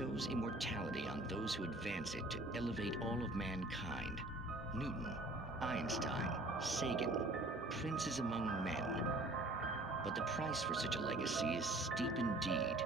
bestows immortality on those who advance it to elevate all of mankind. Newton, Einstein, Sagan, princes among men. But the price for such a legacy is steep indeed.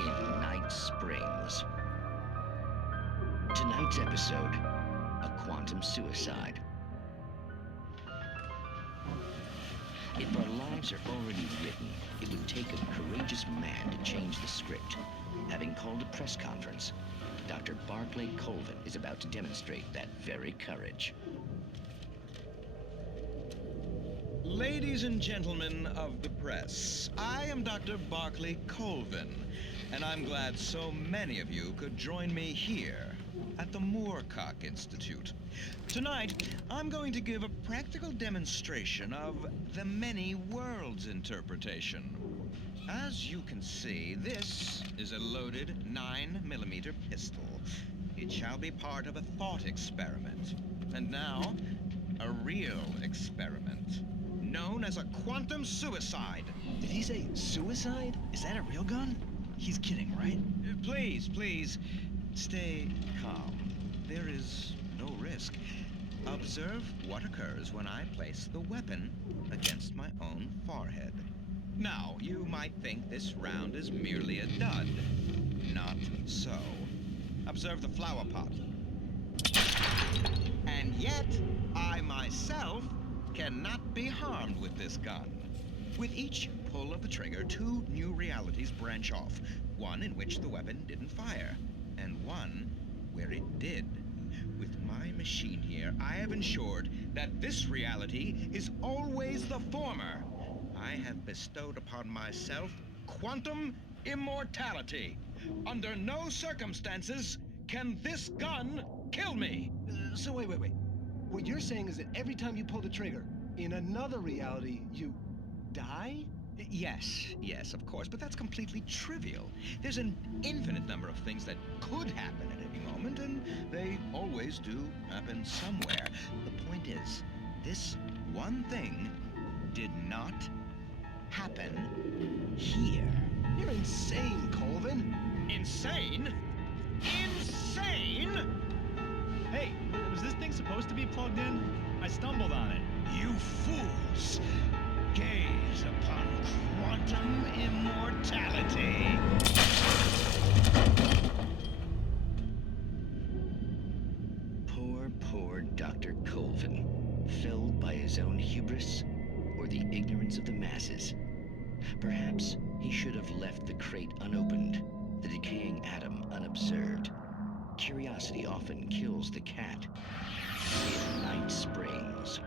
In Night Springs. Tonight's episode, a quantum suicide. If our lives are already written, it would take a courageous man to change the script. Having called a press conference, Dr. Barclay Colvin is about to demonstrate that very courage. Ladies and gentlemen of the press, I am Dr. Barclay Colvin, and I'm glad so many of you could join me here at the Moorcock Institute. Tonight, I'm going to give a practical demonstration of the many worlds interpretation. As you can see, this is a loaded 9mm pistol. It shall be part of a thought experiment. And now, a real experiment, known as a quantum suicide. Did he say suicide? Is that a real gun? He's kidding, right? Please, stay calm. There is no risk. Observe what occurs when I place the weapon against my own forehead. Now, you might think this round is merely a dud. Not so. Observe the flower pot. And yet, I myself cannot be harmed with this gun. With each pull of the trigger, two new realities branch off. One in which the weapon didn't fire, and one where it did. With my machine here, I have ensured that this reality is always the former. I have bestowed upon myself quantum immortality. Under no circumstances can this gun kill me. So wait. What you're saying is that every time you pull the trigger, in another reality, you die? Yes, of course, but that's completely trivial. There's an infinite number of things that could happen at any moment, and they always do happen somewhere. The point is, this one thing did not happen here. You're insane, Colvin. Insane? Insane? Hey, was this thing supposed to be plugged in? I stumbled on it. You fools! Gaze upon quantum immortality. Poor Dr. Colvin, felled by his own hubris or the ignorance of the masses. Perhaps he should have left the crate unopened, the decaying atom unobserved. Curiosity often kills the cat. In Night Springs.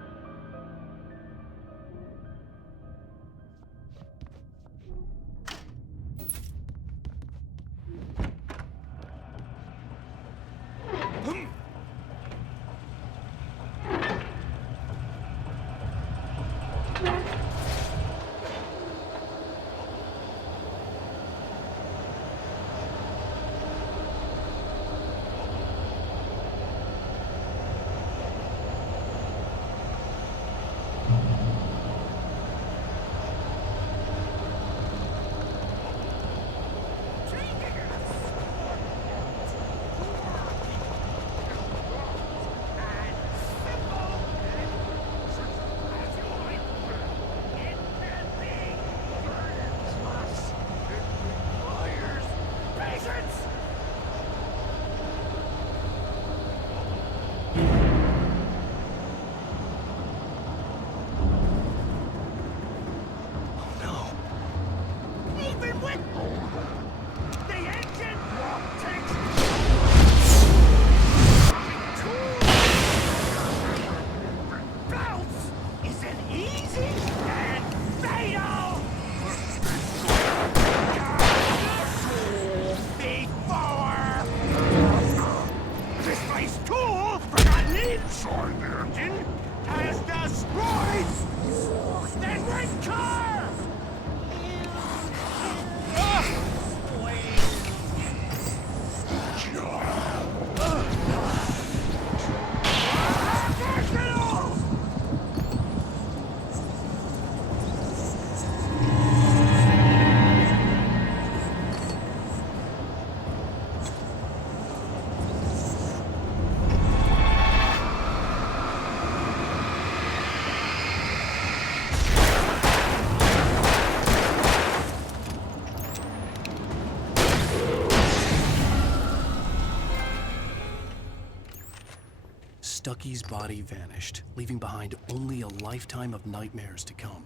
Stucky's body vanished, leaving behind only a lifetime of nightmares to come,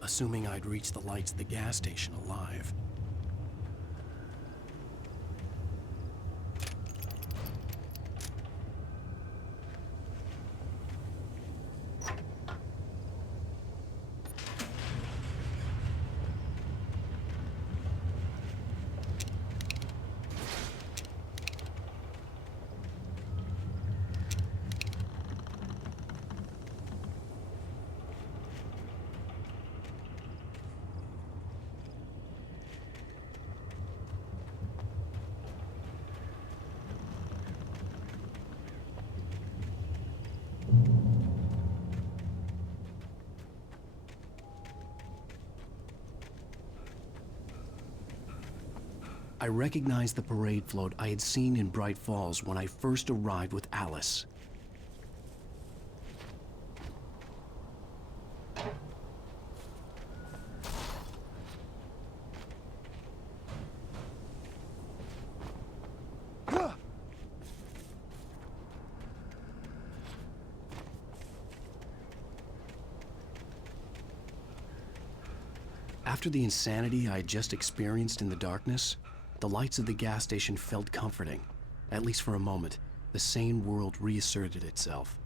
assuming I'd reach the lights of the gas station alive. I recognized the parade float I had seen in Bright Falls when I first arrived with Alice. After the insanity I had just experienced in the darkness, the lights of the gas station felt comforting. At least for a moment, the sane world reasserted itself.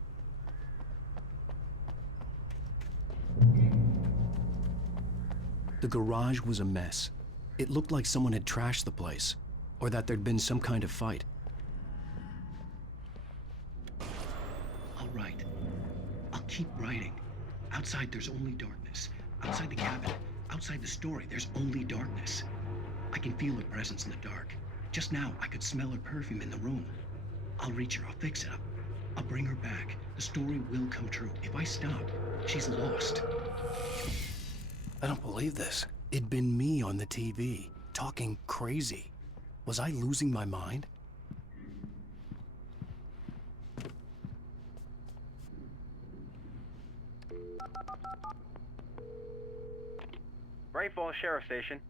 The garage was a mess. It looked like someone had trashed the place, or that there'd been some kind of fight. I'll write. I'll keep writing. Outside, there's only darkness. Outside the cabin, outside the story, there's only darkness. I can feel her presence in the dark. Just now, I could smell her perfume in the room. I'll reach her, I'll fix it up. I'll bring her back. The story will come true. If I stop, she's lost. I don't believe this. It'd been me on the TV, talking crazy. Was I losing my mind? Bright Falls Sheriff Station.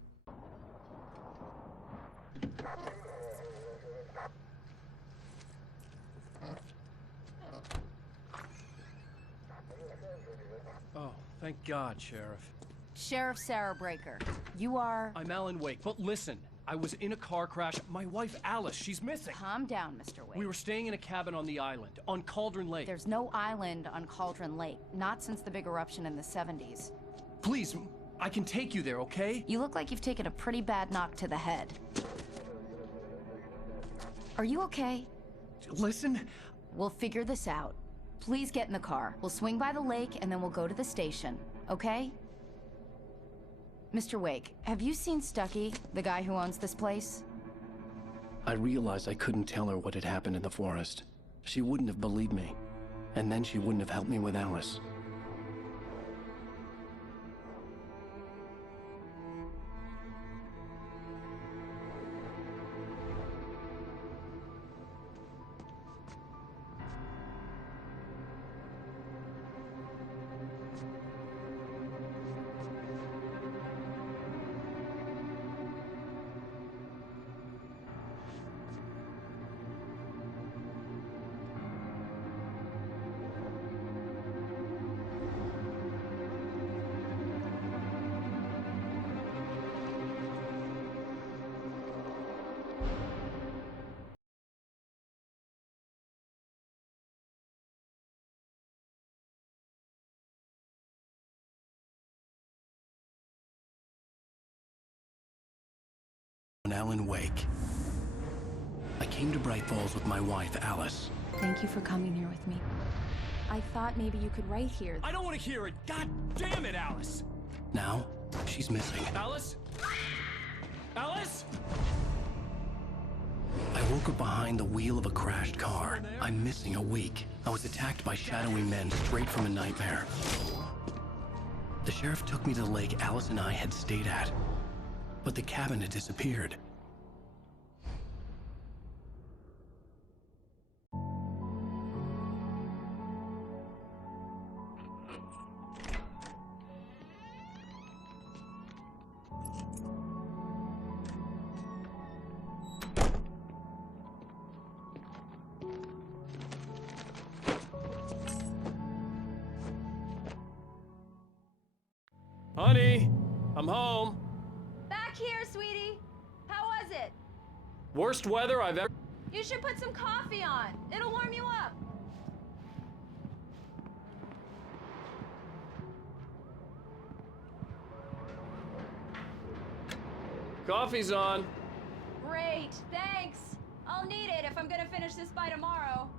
Oh, thank God, Sheriff. Sheriff Sarah Breaker, you are... I'm Alan Wake, but listen, I was in a car crash. My wife, Alice, she's missing. Calm down, Mr. Wake. We were staying in a cabin on the island, on Cauldron Lake. There's no island on Cauldron Lake, not since the big eruption in the 70s. Please, I can take you there, okay? You look like you've taken a pretty bad knock to the head. Are you okay? Listen. We'll figure this out. Please get in the car. We'll swing by the lake and then we'll go to the station, okay? Mr. Wake, have you seen Stucky, the guy who owns this place? I realized I couldn't tell her what had happened in the forest. She wouldn't have believed me. And then she wouldn't have helped me with Alice. Alan Wake. I came to Bright Falls with my wife, Alice. Thank you for coming here with me. I thought maybe you could write here. I don't want to hear it. God damn it, Alice. Now, she's missing. Alice? Alice? I woke up behind the wheel of a crashed car. I'm missing a week. I was attacked by shadowy men straight from a nightmare. The sheriff took me to the lake Alice and I had stayed at. But the cabin had disappeared. Honey, I'm home. Back here, sweetie. How was it? Worst weather I've ever... You should put some coffee on. It'll warm you up. Coffee's on. Great, thanks. I'll need it if I'm gonna finish this by tomorrow.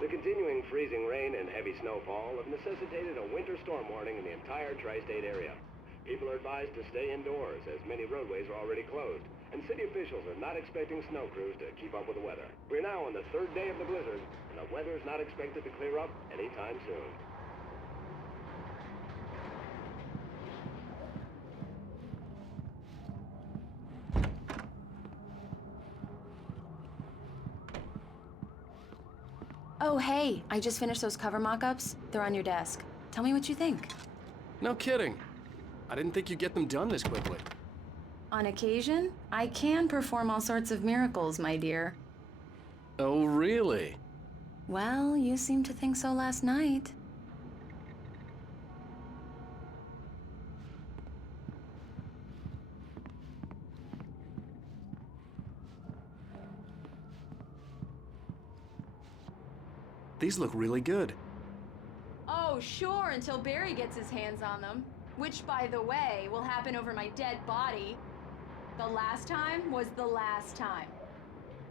The continuing freezing rain and heavy snowfall have necessitated a winter storm warning in the entire tri-state area. People are advised to stay indoors as many roadways are already closed, and city officials are not expecting snow crews to keep up with the weather. We're now on the third day of the blizzard, and the weather is not expected to clear up anytime soon. Oh, hey, I just finished those cover mock-ups. They're on your desk. Tell me what you think. No kidding. I didn't think you'd get them done this quickly. On occasion, I can perform all sorts of miracles, my dear. Oh, really? Well, you seemed to think so last night. These look really good. Oh, sure, until Barry gets his hands on them. Which, by the way, will happen over my dead body. The last time was the last time.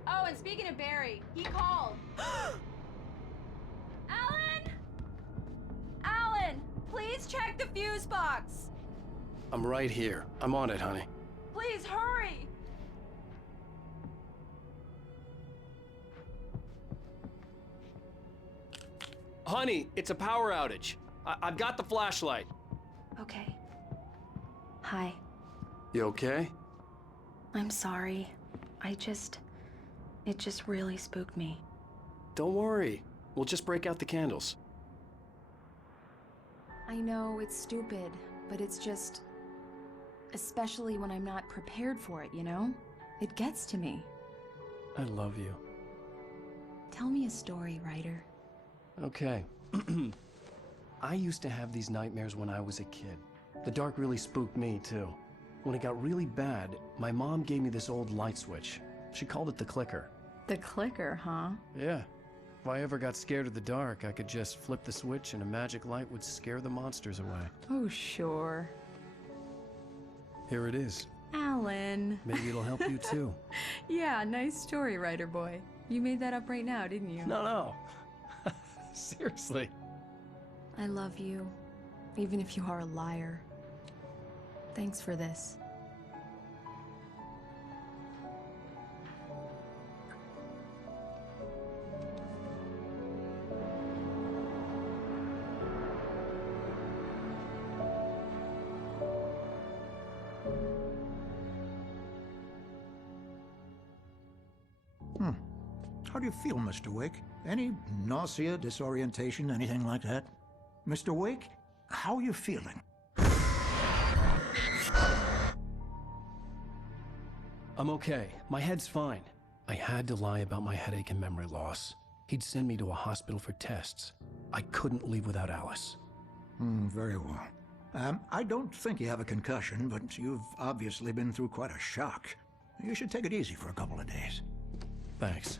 Oh, and speaking of Barry, he called. Alan! Alan, please check the fuse box. I'm right here. I'm on it, honey. Please hurry. Honey, it's a power outage. I've got the flashlight. Okay. Hi. You okay? I'm sorry. It just really spooked me. Don't worry. We'll just break out the candles. I know it's stupid, but it's just... Especially when I'm not prepared for it, you know? It gets to me. I love you. Tell me a story, writer. Okay. I used to have these nightmares when I was a kid. The dark really spooked me, too. When it got really bad, my mom gave me this old light switch. She called it the clicker. The clicker, huh? Yeah. If I ever got scared of the dark, I could just flip the switch and a magic light would scare the monsters away. Oh, sure. Here it is. Alan. Maybe it'll help you, too. Yeah, nice story, writer boy. You made that up right now, didn't you? No. Seriously. I love you, even if you are a liar. Thanks for this. How do you feel, Mr. Wake? Any nausea, disorientation, anything like that? Mr. Wake, how are you feeling? I'm okay. My head's fine. I had to lie about my headache and memory loss. He'd send me to a hospital for tests. I couldn't leave without Alice. Very well. I don't think you have a concussion, but you've obviously been through quite a shock. You should take it easy for a couple of days. Thanks.